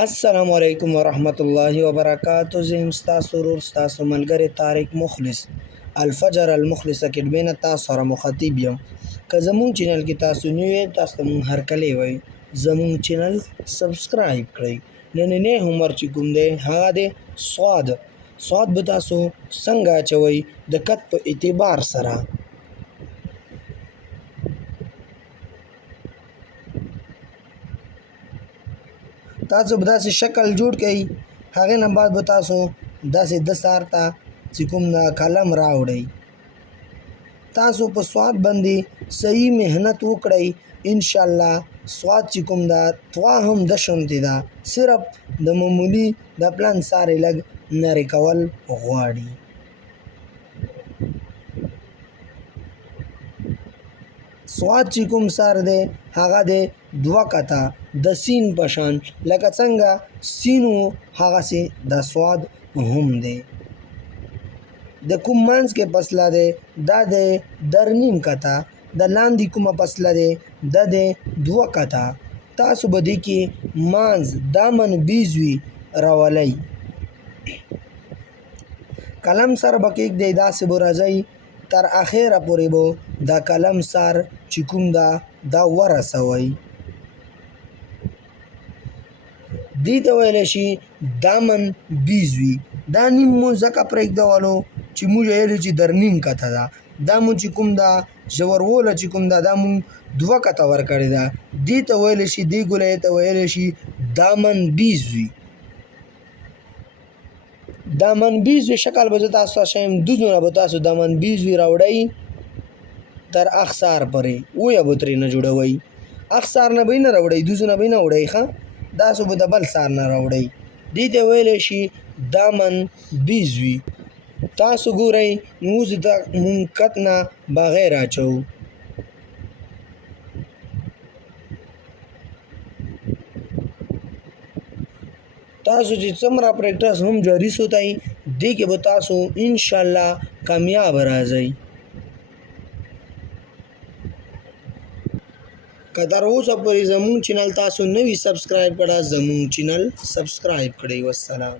السلام علیکم ورحمت الله وبرکاتہ. زه یم ستاسو ورور ستاسو ملګری طارق مخلص الفجر المخلص اکیډمۍ نه تاسو سره مخاطب یم. که زمونږ چینل کې تاسو نوی یې تاسو ته مونږ هرکلی وایو. زمونږ چینل سبسکرایب کړئ. نننی هومورک چې کوم دی هغه دی سواد به تاسو څنګه اچوئ د کد په اعتبار سره. تاسو به داسې شکل جوړ کړئ، هغې نه بعد به تاسو داسې د سار ته چې کوم قلم راوړئ. تاسو په سواد باندې صحیح محنت وکړئ، انشاءالله سواد چې کوم ده طوا هم د شونتې ده، صرف د معمولي د پلان سارې لږ نرې کول غواړي. سواد چې کوم سر دی هغه دی دوه کته د سین په شان، لکه څنګه سین و هغسې د سواد هم دی. د کوم منځ کې فاصله دی دا دی درنیم کته، د لاندې کومه فاصله دی دا دی دوه کته. تاسو به دې کې منځ دامن بیزوي راولئ، قلم سر به کېږدئ، داسې به راځئ تر اخره پورې به دا قلم سر چې کوم ده دا ورسوئ. دې ته ویلی شي دامن بیزوي. دا نیم مو ځکه پرېږدولو چې موږ ویلو چې در نیم کته ده، دا مو چې کوم ده ژوروله چې کوم ده دا مونږ دوه کته ورکړې ده. دې ته ویلی شي دې ګولایې ته ویلی شي دامن بیزوي. دامن بیزوي شکل به زه تاسو ته ښیم. دوزونه به تاسو دامن بیزوي راوړئ تر اخسار پورې، ویه به ترې نه جوړوئ. اخسار نه به یې نه راوړئ، دوزونه به یې نه وړئ، ښه داسې به د بل سار نه راوړئ. دې ته ویلی شي دامن بیزوي. تاسو ګورئ اوس د مونږ کت نه بغیر اچوو. تاسو چې څومره پریکټس هم جاري ساتئ دې کې به تاسو انشاءالله کامیاب راځئ. که تر اوسه پورې زمونږ چینل تاسو نه وي سبسکرایب کړی، زمونږ چینل سبسکرایب کړئ. والسلام.